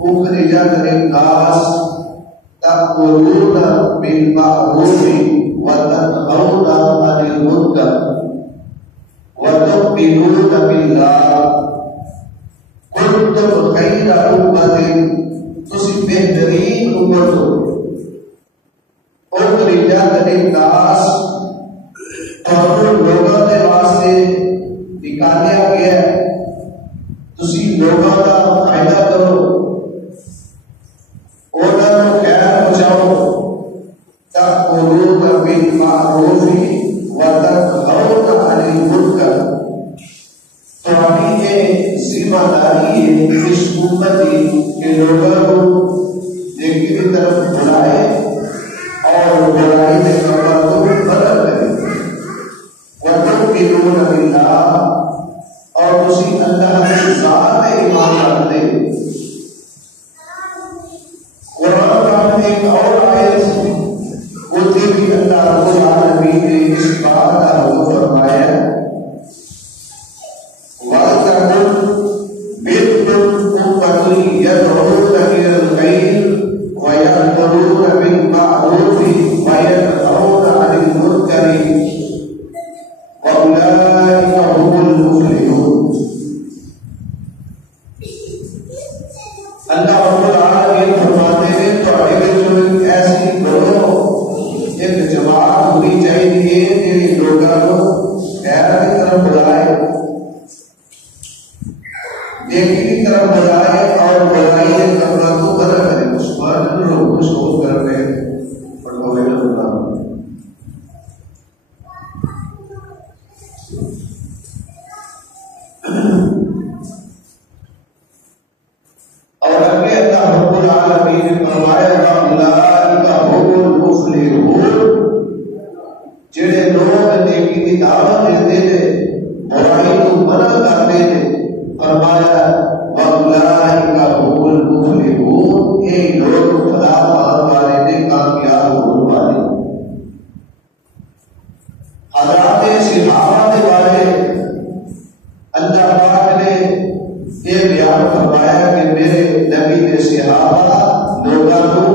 أخرجت للناس تأمرون بالمعروف وتنهون عن المنكر وتؤمنون بالله كنتم خير أمة تسی بہترین امت ہو اخرجت للناس اور لوگوں کے واسطے نکالیا گیا تسی لوگوں کا فائدہ کرو انہوں کو خیر پہنچاؤ تأمرون بالمعروف وتنهون عن المنکر تمہاری یہ ذمہ داری ہے اس امت کے لوگوں کو نیکی کی طرف بلائے اور برائی کے کاموں کو بدل کرے وتؤمنون بالله اور اسی اللہ کی ذات میں ایمان رکھتے قرآن میں ایک اور آیت وہ بھی اللہ رب العالمین نے اس بات کا حکم فرمایا وَلْتَكُنْ مِنْكُمْ أُمَّةٌ يَدْعُونَ إِلَى الْخَيْرِ وَيَأْمُرُونَ بِالْمَعْرُوفِ وَيَنْهَوْنَ عَنِ الْمُنكَرِ وَأُولَٰئِكَ هُمُ الْمُفْلِحُونَ اللہ رب العالمین فرماتے ہیں تو اگر جو ایسی گروہ ایک جماعت ہونی چاہیے کہ لوگوں کو خیر کی طرف بلائے نیکی کی طرف بلائے اور برائی کے کاموں کو بدل کرے مسلمان لوگوں کو شوق کر رہے پڑھوے نہ ہوتا اور اگلے اللہ رب العالمین نے فرمایا اولئک هم المفلحون جڑے لوگ نیکی کی دعوت دیتے ہیں برائی کو منع کرتے ہیں فرمایا اولئک هم المفلحون یہ لوگ فلاح پانے والے نے کامیاب ہونے والے حضرات صحابہ کے بارے اللہ پاک نے یہ بیان فرمایا کہ میرے نبی نے صحابہ لوگوں کو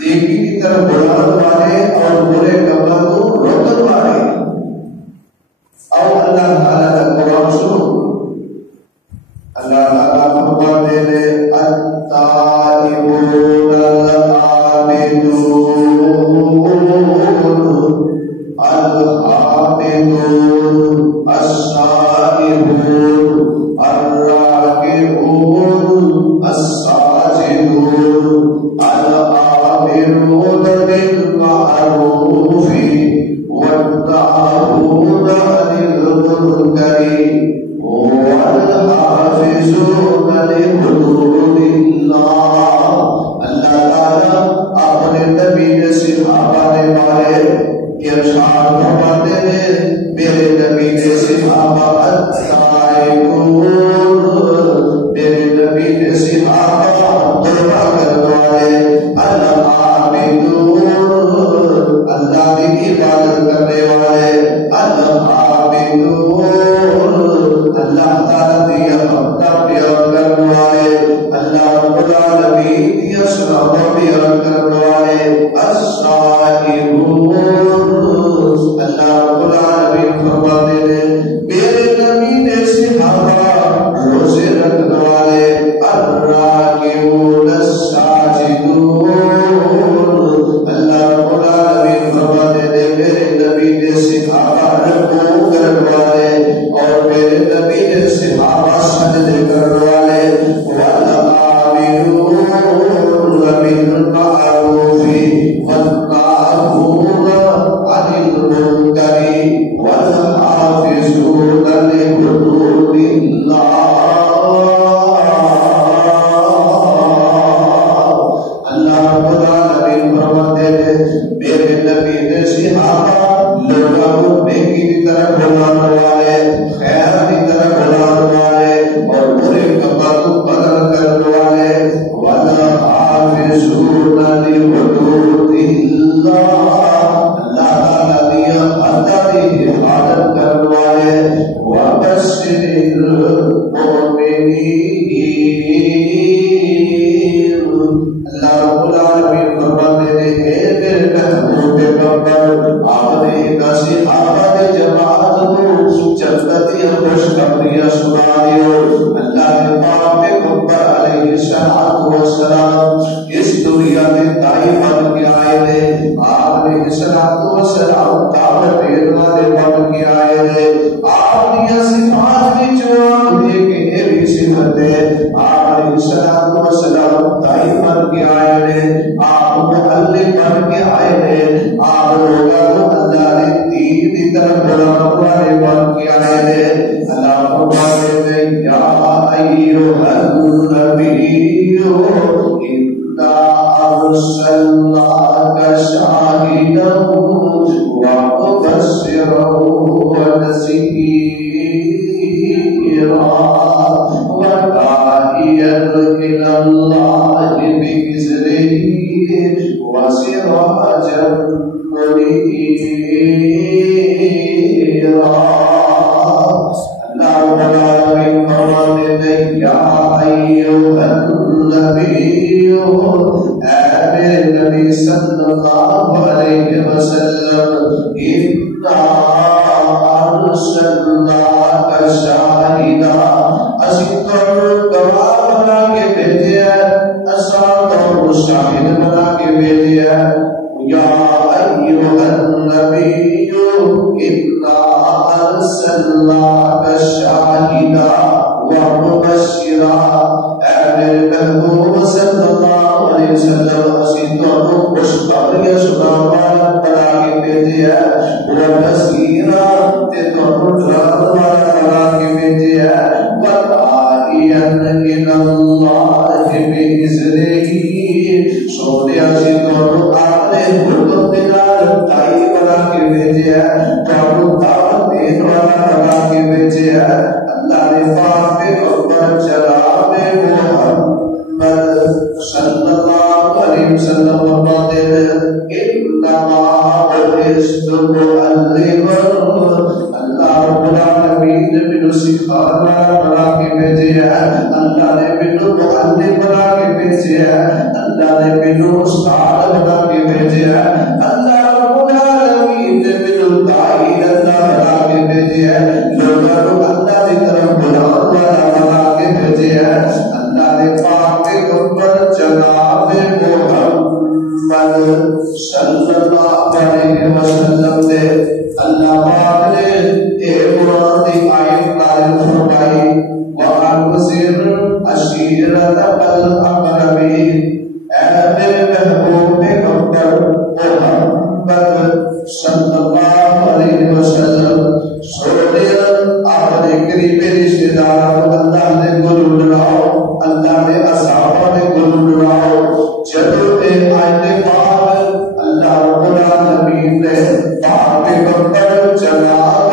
نیکی کی طرف بلانے والے اور برے کاموں کو روکنے والے اور اللہ تعالیٰ کا قرآن سنو اللہ تعالیٰ فرماتے ہیں التائبون العابدون الحامدون السائحون الراكعون الساجدون الآمرون بالمعروف والناهون عن المنكر والحافظون لحدود الله اللہ تعالیٰ اپنے نبی نے صحابہ نے بارے ارشاد فرماتے ہیں میرے نبی نے صحابہ میرے نبی نے صحابہ توبہ کرنے والے العابدون اللہ کی عبادت کرنے والے الحامدون اللہ تعالیٰ کی حمد بیان کرنے والے اللہ رب العالمین کی ثنا بیان کرنے والے السائحون اللہ رب العالمین فرماتے ہیں میرے نبی نے صحابہ روزے رکھنے والے الراکعون الساجدون اللہ رب العالمین فرماتے ہیں میرے نبی نے صحابہ رکوع کرنے والے اور میرے نبی نے صحابہ سجدے کرنے والے والآمرون بالمعروف والناهون عن المنكر والحافظون لحدود الله اللہ رب العالمین فرماتے ہیں میرے نبی نے صحابہ لوگوں کو نیکی کی طرف بلانے والے خیر کی طرف بلانے والے اور برے کاموں کو بدل کرنے والے والحافظون لحدود اللہ اللہ تعالیٰ دیا حداں کی حفاظت کرنے والے وبشر المؤمنین الصلوۃ والسلام دائی بن کے آئے ہیں، آپ معلم بن کے آئے ہیں، آپ لوگوں کو اللہ نے دین کی طرف بلانے والے بن کے آئے ہیں۔ اللہ فرماتے ہیں یا ایھا النبی انا ارسلناک شاہدا ومبشرا ونذیرا وداعیا الی اللہ بإذنہ وسراجا منیرا۔ اللہ رب العالمین فرماتے ہیں یا ایھا النبی، اے میرے نبی صلی اللہ علیہ وسلم، انا ارسلناک شاہدا، اسی تمہیں گواہ بنا کے بھیجے ہیں، اساں تمہیں شاہد بنا کے بھیجے ہیں۔ یا ایھا النبی انا ارسلناک شاہدا ومبشرا، اے میرے محبوب صلی اللہ علیہ وسلم، اسی تمہیں خوشخبری سنانے والا بنا کے بھیجے ہیں، ونذیرا تے تمہیں ڈرانے والا بنا کے بھیجے ہیں، وداعیا الی اللہ بإذنہ، سونے اسی تمہیں اپنے حکم کے نال دائی بنا کے بھیجے ہیں، تمہیں دعوت دینے والا بنا کے بھیجے ہیں۔ اللہ نے پاک پیغمبر جناب محمد صلی اللہ علیہ وسلم فرماتے ہیں انما بعثت معلما، اللہ رب العالمین نے مجھے سکھانے والا بنا کے بھیجے ہیں، اللہ نے مجھے معلم بنا کے بھیجے ہیں، اللہ نے مجھے استاد بنا کے بھیجے ہیں، اللہ رب العالمین نے مجھے داعی اللہ بنا کے بھیجے ہیں، لوگوں کو اللہ کی طرف بلانے والا بنا کے بھیجے ہیں۔ اللہ نے پاک پیغمبر جناب محمد صلی اللہ علیہ وسلم نے، اللہ پاک نے ایک قرآن کی آیت نازل فرمائی وَأَنذِرْ عَشِيرَتَكَ الْأَقْرَبِينَ، اے میرے محبوب پیغمبر محمد صلی اللہ علیہ وسلم، سونے اپنے قریبی رشتہ داروں کو اللہ نے گلو ڈراؤ، اللہ نے اصحابہ نے گلو ڈراؤ۔ جب میں آئے پاک اللہ رب العالمین نے پاک پیغمبر جناب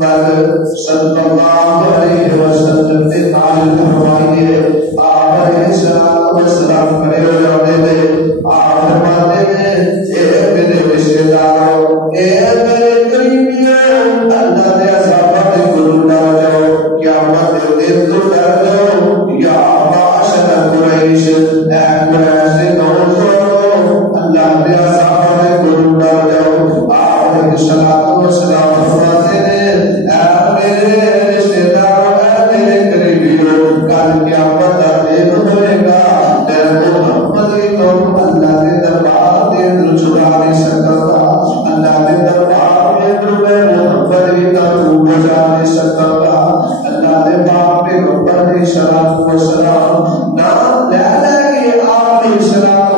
محمد صلی اللہ علیہ وسلم نے نازل فرمائی ہے، آپ علیہ السلام کھڑے ہو جاتے تھے، آپ فرماتے ہیں اے میرے رشتہ داروں، اے میرے قریبیوں، اللہ نے اصحابہ نے گلو ڈال جاؤ، قیامت کے دن تو ڈر جاؤ، یا معاشر قریش، اے قریش کے نوجوانوں، اللہ نے اصحابہ نے گلو ڈال جاؤ۔ آپ علیہ السلام فرماتے ہیں اے میرے رشتہ داروں، اے میرے قریبیوں، کل قیامت کا دن ہوئے گا، محمد کی قوم اللہ کے دربار کے اندر چھڑا نہیں سکتا تھا، اللہ کے دربار کے اندر محمد کی طرف بجا نہیں سکتا تھا۔ اللہ نے باپ پیغمبر علیہ السلام نام لے لے کے آپ علیہ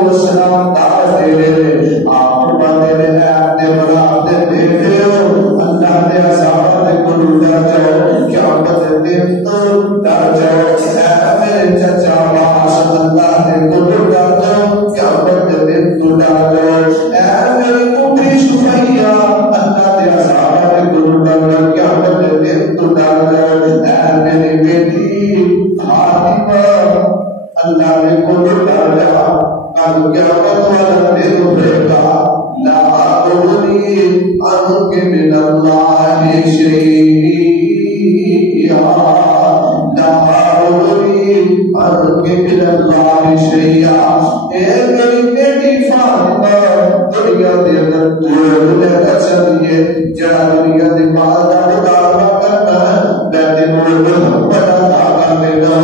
السلام دعوت دے رہے، آپ فرماتے ہیں اپنے بڑا اپنے بیٹے ہو، اللہ نے اصحابہ نے گلو ڈر جاؤ، قیامت دن تو ڈر جاؤ، اے میرے چچا معاذ اللہ نے گلو ڈر جاؤ، قیامت دن تو ڈر جاؤ، اے میری پوتری سمیہ، اللہ نے اصحابہ نے گلو ڈر جاؤ، قیامت دن تو ڈر جاؤ، اے میری بیٹی فاطمہ، اللہ نے گلو ڈر جاؤ، کل قیامت والا دن ہوئے گا، لا اغنی عنک من اللہ شیئا، لا اغنی عنک من اللہ شیئا، اے میری بیٹی فاطمہ، دنیا دے اندر تو لے کر چلیے، جڑا دنیا دے مال دا مطالبہ کرنا ہے، میں تے محمد عطا کر دینا،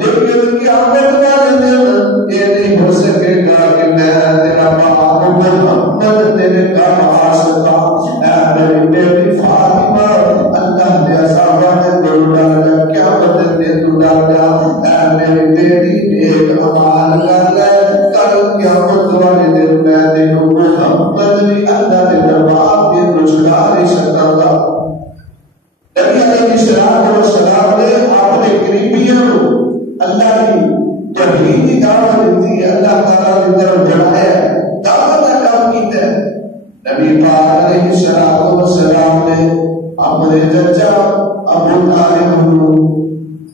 لیکن قیامت والے دن یہ نہیں ہو سکے گا کہ میں تیرا محبوب محمد تیرے گھر آ سکا۔ اے میری بیٹی فاطمہ، اللہ نے اصحابہ نے گلو ڈال جا، قیامت دن تو ڈال جا، میری بیٹی نیک اعمال کر لے کل قیامت والے دن میں تینوں محمد بھی اللہ کے دربار میں رجھا نہیں سکتا تھا۔ نبی علیہ السلام نے اپنے قریبیوں کو اللہ کی توحید کی دعوت دی ہے، اللہ تعالیٰ کی طرف بڑھایا، دعوت کا کام کیتا ہے۔ نبی پاک علیہ السلام نے اپنے چچا ابو طالب کو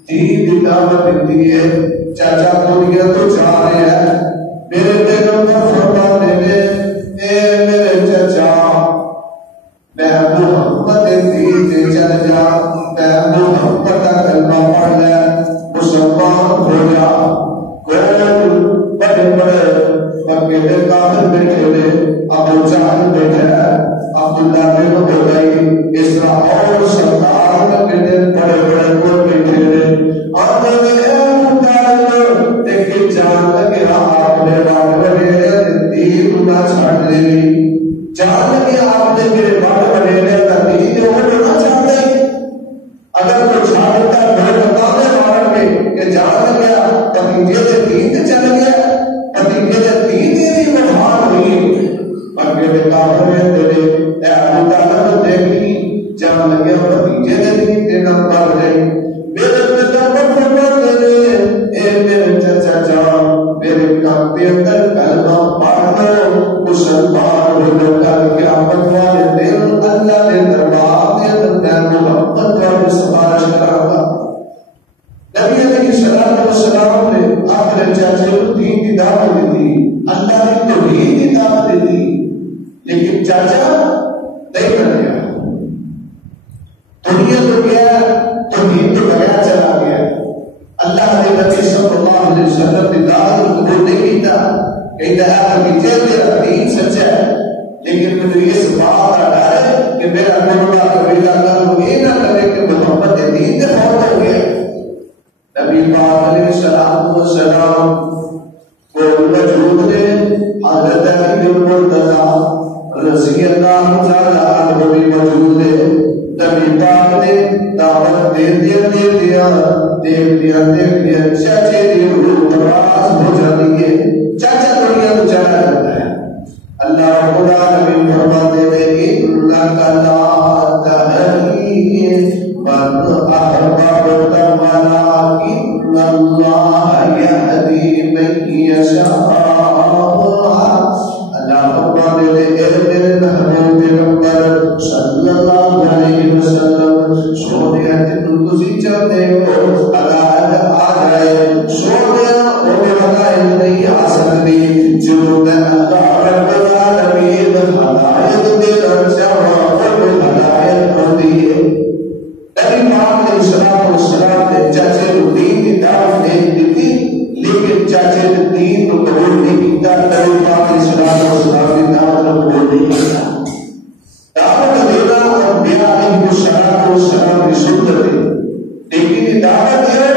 دین کی دعوت دی ہے۔ چچا دنیا تو جا رہے ہیں، میرے پیغمبر فرماتے ہیں اے میرے چچا میں محمد دین سے چل جا، میں محمد کا کلمہ پڑھ لے، مسلمان ہو جا۔ کوئی بڑے بڑے بڑے کافر بیٹھے نے، ابو جہل بیٹھا ہے، عبداللہ بن ابی، اس طرح اور سردار کے بڑے بڑے لوگ بیٹھے نے۔ آپ نے ایک جان لگے آپ نے بات بڑے دین نہ چھاڑ لی، جان لگے آپ نے میرے بات بڑے دین وہ نہ چھاڑ لی۔ اگر کوئی چھاڑتا ہے میرے بتانے والے میں کہ جان لگا نتیجے سے دین چل گیا، نتیجے سے دین بھی مفاد ہوئی، اور میرے کافر میں تیرے اے ابو طالب دیکھی جان لگا نتیجے سے دین دینا پڑ گئی۔ میرے پیغمبر فرماتے ہیں اے میرے چچا جان میرے کعبے اندر کلمہ پڑھ لو، مسلمان ہو کر قیامت والے دن اللہ کے دربار میں میں محمد کا سفارش کروں گا۔ نبی علیہ السلام نے اپنے چاچے کو دین کی دعوت دی، اللہ کی توحید کی دعوت دی، لیکن چاچا نہیں کر گیا، دنیا تو گیا، توحید تو گیا چلا گیا۔ اللہ نے نبی صلی اللہ علیہ وسلم کی دعوت کو قبول نہیں کیا، کہتا ہے کہ تیرا دین سچا ہے، لیکن مجھے اس بات کا ڈر ہے کہ میرا قبیلہ کل یہ نہ کرے کہ محمد دین سے فوت ہو گیا۔ نبی پاک علیہ السلام کو وجود نے حضرت علی مرتضی رضی اللہ تعالی عنہ بھی موجود ہے۔ نبی پاک نے دعوت دے دیا چاچے کی روح ناراض ہو جاتی ہے، چاچا دنیا کو چلا جاتا ہے۔ اللہ رب العالمین فرماتے ہیں انک لا تہدی من احببت ولکن اللہ یہدی من یشاء۔ اللہ فرماتے ہیں اے میرے محبوب پیغمبر صلی اللہ علیہ وسلم، سونیا جن تسی چاہتے ہو ہدایت آ جائے، سونیا وہ ہدایت نہیں آ سکتی جو میں اللہ رب العالمین ہدایت دینا چاہا وہ ہدایت ہوتی ہے۔ نبی پاک علیہ السلام نے چاچے کو دین کی دعوت دے دی، لیکن چاچے نے دین کو قبول نہیں کیا، نبی پاک علیہ السلام کی دعوت کو قبول نہیں کیا۔ دعوت دینا انبیاء علیہ السلام کی سنت ہے، لیکن دعوت ہے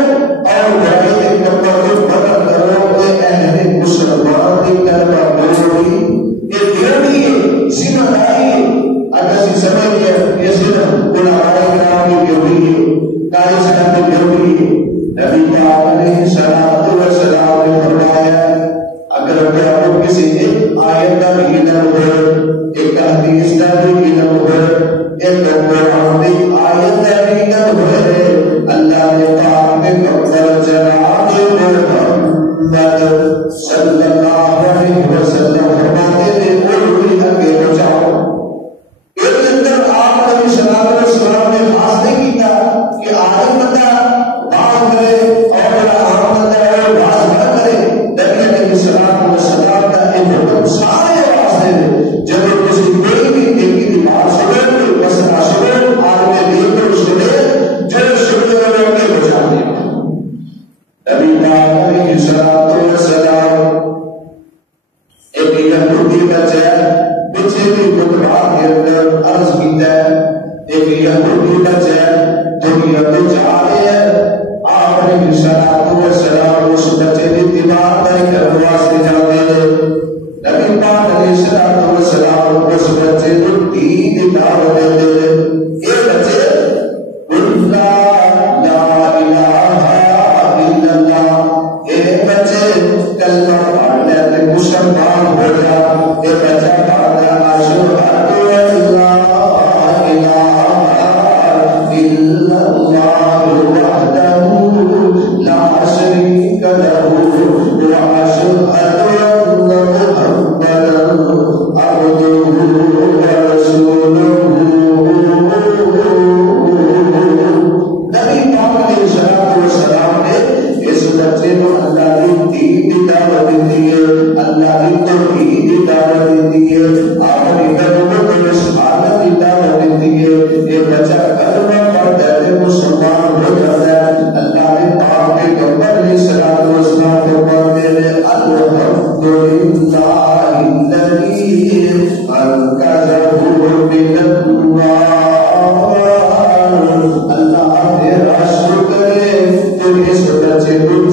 اور غیر کفر بدل کرو اہل مسلمان کی طرف بڑھوی، یہ دیوی ہے، ذمہ داری ہے۔ اگر سی سمجھ گیا یہ صرف علماء کرام کی دیوی ہے، قائد صاحب کی دیوی ہے۔ نبی پاک علیہ السلام نے فرمایا اگر آپ کو کسی ایک آیت کا علم ہو، ایک حدیث کا علم ہو، ایک قرآن کی آیت کا علم ہو، اللہ نے پاک میں کمزر جناب محمد صلی اللہ علیہ وسلم فرماتے تھے کوئی آگے ہو جاؤ۔ اس اندر آپ علیہ السلام نے خاص نہیں کیا کہ عالم بندہ بات کرے اور عام بندہ بات نہ کرے۔ نبی علیہ السلام کا ایک حکم سارے واسطے ہے، جب کسی کوئی بھی نیکی کی بات سنے، کوئی مسئلہ سنے، عالم دین کو سنے، جو سننے والوں کے بچا دے۔ نبی پاک علیہ السلام ایک یہودی بچہ پیچھے بھی خطبات کے اندر عرض کیتا ہے، ایک یہودی بچہ دنیا میں جا رہے ہیں، آپ علیہ السلام اس بچے کی اتباع نہیں کرنے واسطے جاتے ہیں۔ نبی پاک علیہ السلام اس بچے کو دین کی دعوت دیتے ہیں۔ یہ بچے لا الہ الا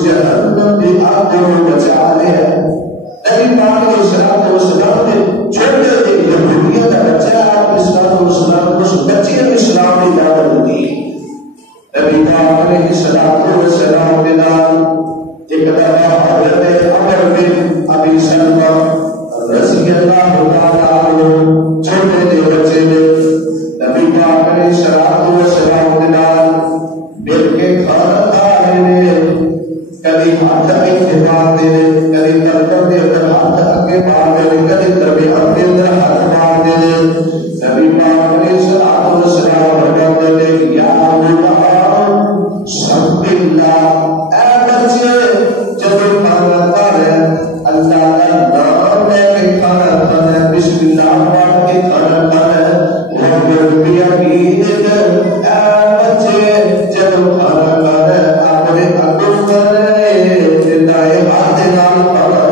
جہنم کی آگ کو بچا لے. نبی پاک علیہ الصلوۃ والسلام نے چھوٹے سے یہودیت کا بچہ آپ الصلوۃ والسلام اس بچے نے اسلام کی دعوت دی. نبی پاک علیہ الصلوۃ والسلام کے نام ایک دفعہ حضرت عمر بن ابی سلمہ رضی اللہ تعالیٰ عنہ چھوٹے سے بچے نے نبی پاک علیہ الصلوۃ والسلام کے نام مل کے کھانا کھا رہے. کبھی ہاتھ آگے مار دے رہے, کبھی ترکم کے اندر ہاتھ آگے مار دے رہے, کبھی تربیت کے اندر ہاتھ مار دے رہے. نبی پاک علیہ الصلوۃ والسلام فرماتے ہیں یا غلام سب اللہ, اے بچے جب کھانا کھا رہے اللہ کا نام لے کے کھانا کھانا ہے, بسم اللہ پڑھ کے کھانا کھانا ہے. اے بچے جب کھانا کھا رہے آپ نے اگوں کر دائیں ہاتھ نام پڑھا.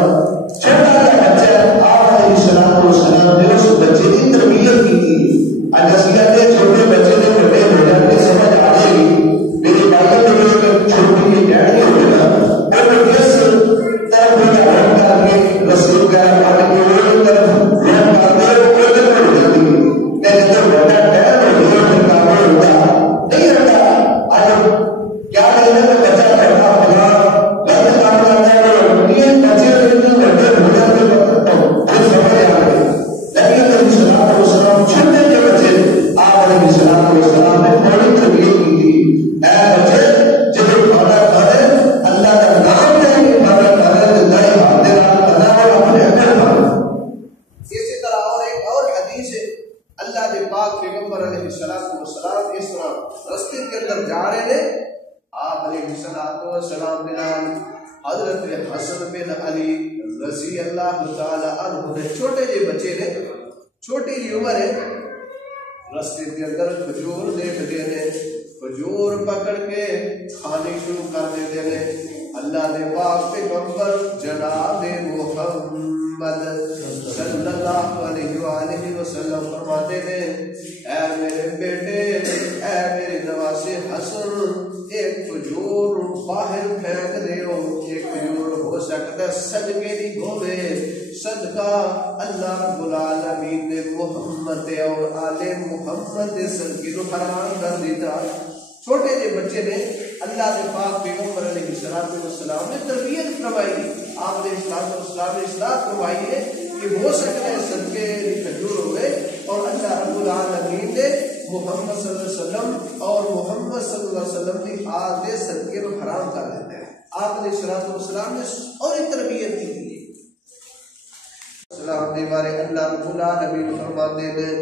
چھوٹا سا بچہ آپ علیہ الصلوۃ والسلام نے اس بچے کی تربیت کی تھی. آج اسی کہتے ہیں چھوٹے بچے نے بڑے ہو جاتے سمجھ آ جائے گی. میری بھائی نے چھوٹی کی ڈیڈی ہو گیا اور جس طرف رن کر کے رسول کا پڑھ کے وہ طرف رن کرتے وہ ادھر ہو جاتی ہے. میں جب بڑا ٹائم ہو گیا پھر کام ہوتا نہیں رہتا. آج کیا کہتے ہیں بچہ بیٹھا پڑھا غلط کام کرتا ہے یہ بچے اتنے بڑے ہو جاتے پھر سمجھ آ گئے. لیکن علیہ الصلوۃ والسلام چھوٹے کے بچے آپ علیہ الصلوۃ والسلام نے بڑی تربیت کی تھی. اے بچے جب کھانا کھانے اللہ کا نام لے کے کھانا کھانے دائیں ہاتھ نام کھانا اور اپنے اندر کھانا. اسی طرح اور ایک اور حدیث ہے اللہ کے پاک پیغمبر علیہ الصلوۃ والسلام اس طرح رستے کے اندر جا رہے ہیں. آپ علیہ الصلوۃ والسلام کے نام حضرت حسن بن علی رضی اللہ تعالی عنہ نے چھوٹے سے بچے نے چھوٹی سی عمر ہے رستے کے اندر کھجور دیکھ دینے کھجور پکڑ کے کھانے شروع کر دیتے ہیں. اللہ نے پاک پیغمبر جناب محمد صلی اللہ علیہ وآلہ وسلم فرماتے ہیں اے میرے بیٹے اے میرے نواسے حسن ایک کھجور باہر پھینک دیو. ایک کھجور ہو سکتا ہے صدقے دی ہوئے صدقہ اللہ رب العالمین نے محمد اور آل محمد صدقے کو حرام کر دیتا. چھوٹے سے بچے نے اللہ کے پاک پیغمبر علیہ الصلوۃ والسلام نے تربیت فرمائی. آپ علیہ الصلوۃ والسلام نے اصلاح فرمائی ہے کہ ہو سکتا ہے صدقے کھجور ہوئے اور اللہ رب العالمین نے محمد صلی اللہ علیہ وسلم اور محمد صلی اللہ علیہ وسلم کی آدھے صدقے کو حرام کر دیتے ہیں. آپ علیہ الصلوۃ والسلام نے اور ایک تربیت کی تھی. سلام دے بارے اللہ رب العالمین فرماتے ہیں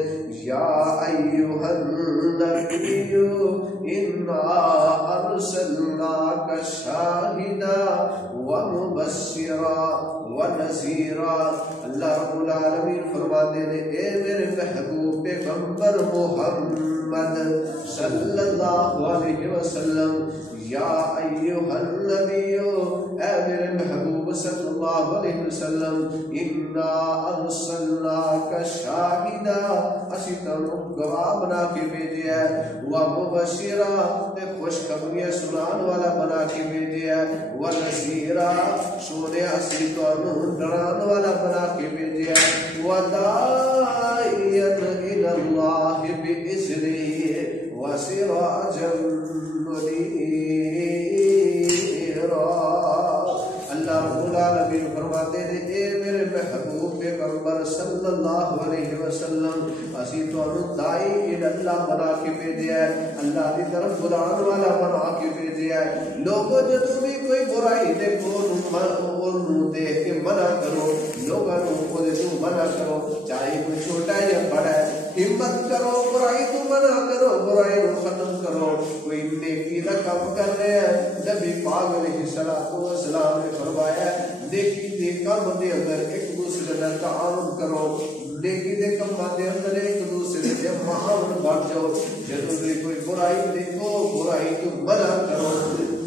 یا ایھا النبی انا ارسلناک شاہدا ومبشرا ونذیرا. اللہ رب العالمین فرماتے ہیں اے میرے محبوب پیغمبر محمد صلی اللہ علیہ وسلم یا ایھا النبی اے میرے محبوب صلی اللہ علیہ وسلم انا ارسلناک شاہدا اسی تنو گواہ بنا کے بھیجا ہے ومبشرا تے خوشخبریاں سنان والا بنا کے بھیجا ہے ونذیرا سونے اسی تنو ڈران والا بنا کے بھیجا ہے وداعیا الی اللہ باذنہ وسراجا منیرا. اللہ رب العالمین فرماتے ہیں اے میرے محبوب پیغمبر صلی اللہ علیہ وسلم اسی تو دائی اللہ بنا کے بھیجا ہے اللہ کی طرف بلانے والا بنا کے بھیجا ہے. لوگوں جو تمہیں کوئی برائی دیکھو انہوں دیکھ کے منع کرو لوگوں کو منع کرو چاہے کوئی چھوٹا یا بڑا ہے. ہمت کرو برائی تو منع کرو برائی کو ختم کرو. کوئی نیکی کا کام کر رہے ہیں نبی پاک علیہ الصلوۃ والسلام نے فرمایا نیکی دے کام دے اندر ایک دوسرے کا تعاون کرو. نیکی دے کام دے اندر ایک دوسرے سے معاون بن جاؤ. جب کوئی برائی دیکھو برائی تو منع کرو.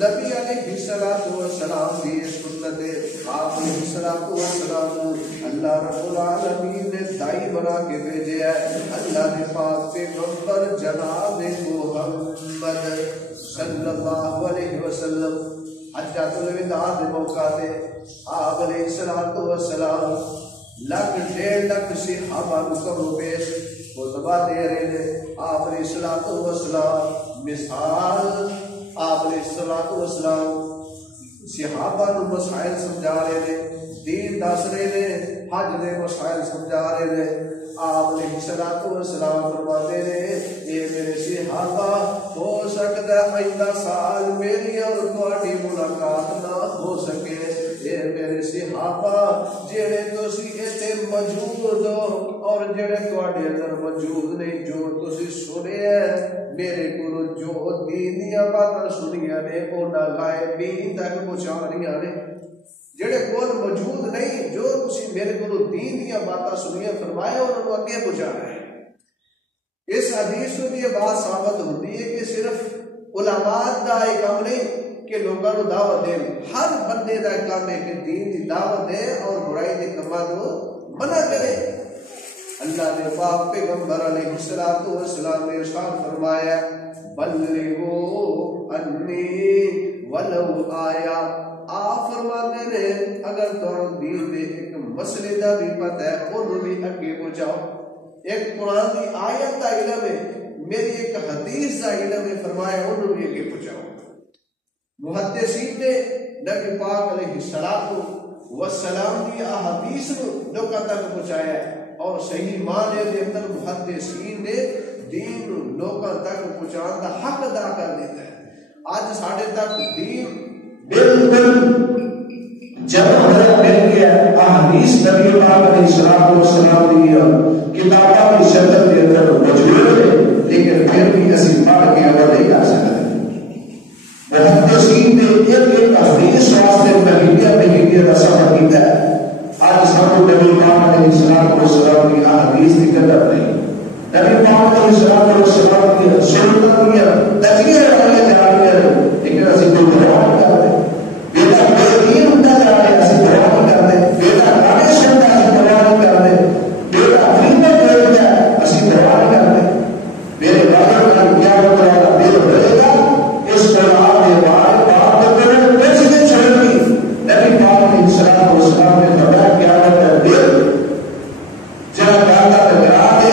نبی علیہ الصلوۃ والسلام کی سنت ہے. آپ علیہ الصلوۃ والسلام اللہ رب العالمین نے دائی بنا کے بھیجا ہے. اللہ نے پاک پیغمبر جناب محمد صلی اللہ علیہ وسلم حجۃ الوداع دے موقع تے آپ علیہ الصلوۃ والسلام لاکھ ڈیڑھ لاکھ صحابہ نو کم پیش خطبہ دے رہے نے. آپ علیہ الصلوۃ والسلام مثال آپ علیہ الصلوۃ والسلام صحابہ نو مسائل سمجھا رہے نے, دین دس رہے نے, حج دے مسائل سمجھا رہے نے. آپ علیہ الصلوۃ والسلام فرماتے نے اے میرے صحابہ ہو سکتا ہے آئندہ سال میری اور تہاڈی ملاقات نہ ہو سکے. اے میرے صحابہ جڑے تسی ایتھے موجود ہو اور جڑے تہاڈے اندر موجود نہیں, جو تسی سنے میرے کو جو دین دیاں باتاں سنیاں نے انہاں غائبین تک پہنچانیاں نے. جڑے کول موجود نہیں, جو تسی میرے کو دین دیاں باتاں سنیاں فرمایا انہوں نے اگے پہنچانا ہے. اس حدیث میں یہ بات ثابت ہوتی ہے کہ صرف علماء دا ایک کام نہیں کہ لوگوں کو دعوت دیں, ہر بندے دا کام ہے کہ دین دی دعوت دے اور برائی دے کاماں کو منع کرے. اللہ نے پاک پیغمبر علیہ الصلوۃ والسلام نے ارشاد فرمایا بلغوا انی ولو آیا. آپ فرماتے نے اگر تمہیں دین دے ایک مسئلے دا بھی پتہ ہے انہوں بھی اگے پہنچاؤ. ایک قرآن کی آیت دا علم ہے, میری ایک حدیث دا علم ہے, فرمایا انہوں بھی اگے پہنچاؤ. محدثین نے نبی پاک علیہ الصلوۃ والسلام کی احادیث کو لوگوں تک پہنچایا ہے, اور صحیح معنی دے اندر محدثین نے دین لوگوں تک پہنچانے کا حق ادا کر دیتا ہے. آج ساڑھے تک دین بالکل جب ہمیں مل گیا احادیث نبی پاک علیہ الصلوۃ والسلام کی کتابوں کی شکل کے اندر موجود ہے, لیکن پھر بھی اسی پڑھ کے عمل نہیں کر سکتے. محدثین نے ایک حدیث واسطے مہینے کا سفر کیا ہے. آج سب کو نبی پاک علیہ الصلوۃ والسلام کی احادیث کی قدر نہیں, نبی پاک علیہ الصلوۃ والسلام کی سنتوں کی تجزیہ کرنے جا رہے ہیں, لیکن اسی کو پرواہ نہیں کرتے. بیٹا بے دین ہوتا جا رہا ہے, اسی پرواہ نہیں کرتے. بیٹا گانے سنتا ہے, اسی پرواہ نہیں کرتے. بیٹا فلمیں دیکھتا ہے, اسی پرواہ نہیں کرتے. میرے بابا کا کیا ہوگا, دل رہے گا اس قرآن کے بارے بات کرنے کیسے نہیں چھوڑ گی. نبی پاک علیہ الصلوۃ والسلام نے فرمایا کیا ہوتا ہے دل جہاں کہتا ہے گرا دے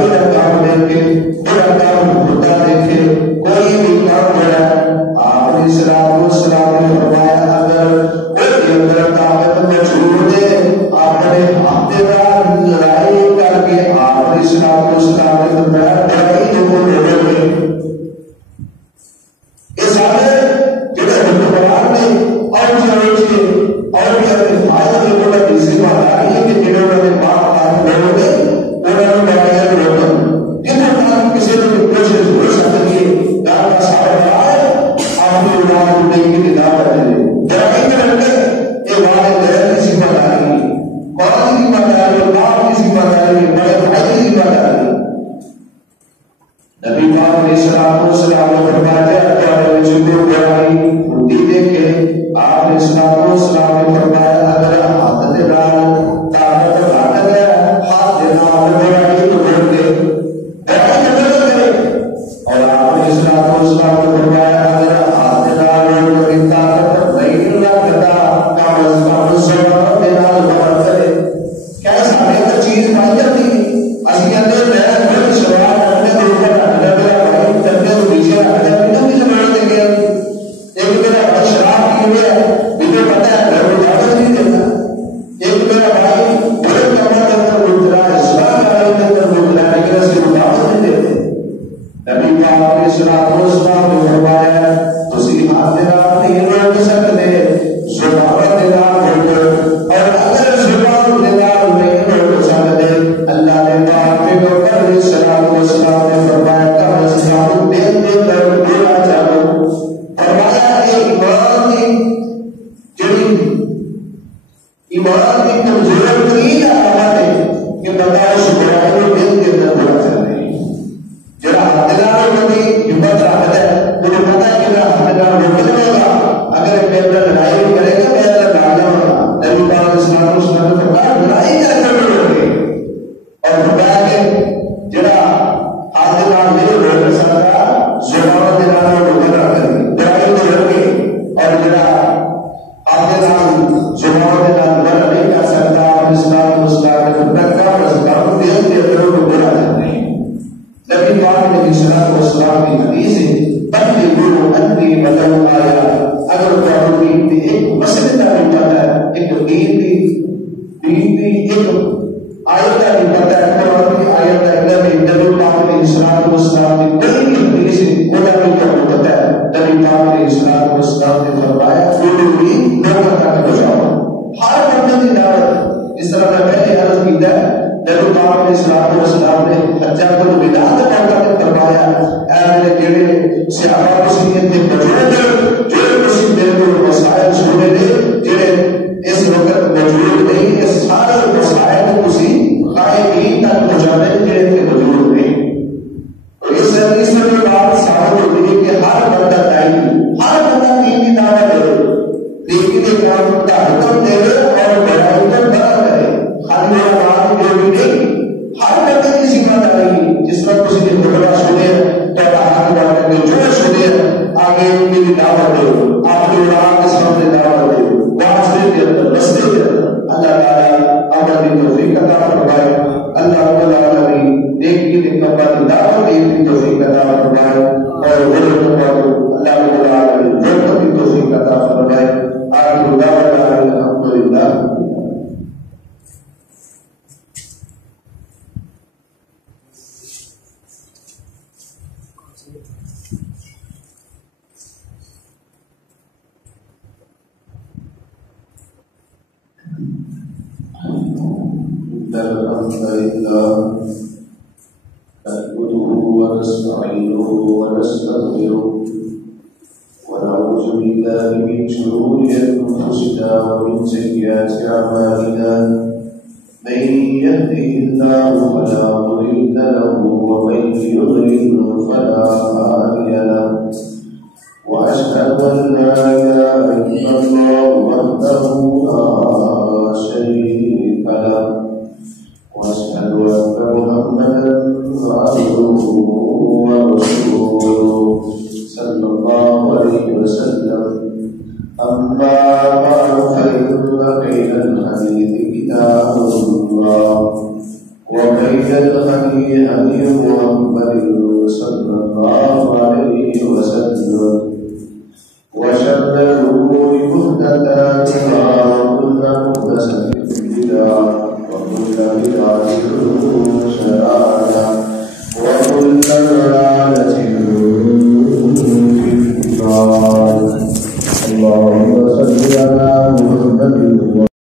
برائی کا کام دیکھے، برا کام ہوتا دیکھے، کوئی بھی کام برا، آپ نے السلام نے فرمایا اگر اس کے اندر طاقت موجود ہے، آپ نے ہفتےدار لڑائی کر کے آپ نے السلام نے فرمایا برائی جو لوگوں میں یہ سارے جڑے حکمران نے اور بھی اپنے فائدے لوگوں کا تیسری بات آ رہی ہے کہ جنہوں نے باپ آپ لوگوں نے انہوں نے بتایا لوگوں جنہوں نے کسی نے کوشش ہو سکتی ہے گھر کا سارا آئے آپ نے اولاد کی کتاب ہے برائی میں رکھے یہ والد غیر کی ذمہ داری ہے، قوم کی ذمہ داری ہے، باپ کی ذمہ داری ہے، بڑے بھائی کی ذمہ داری ہے۔ نبی پاک علیہ السلام نے فرمایا کہ جو برائی ہوتی دیکھے آپ نے السلام نے فرمایا اگر ہاتھ دے نال طاقت رکھ گیا ہاتھ دے نال برائی کو روک دے برائی قدر کرے، اور آپ نے السلام نے فرمایا اگر ہاتھ دے نال روک طاقت نہیں رکھتا کام از کام زبان دے نال بات کرے۔ کیا سارے کا چیز بن جاتی اسی اندر میں سوال کرنے کے اوپر وخير الهدي هدي محمد صلى الله عليه وسلم وشر الأمور محدثاتها وكل محدثة بدعة وكل بدعة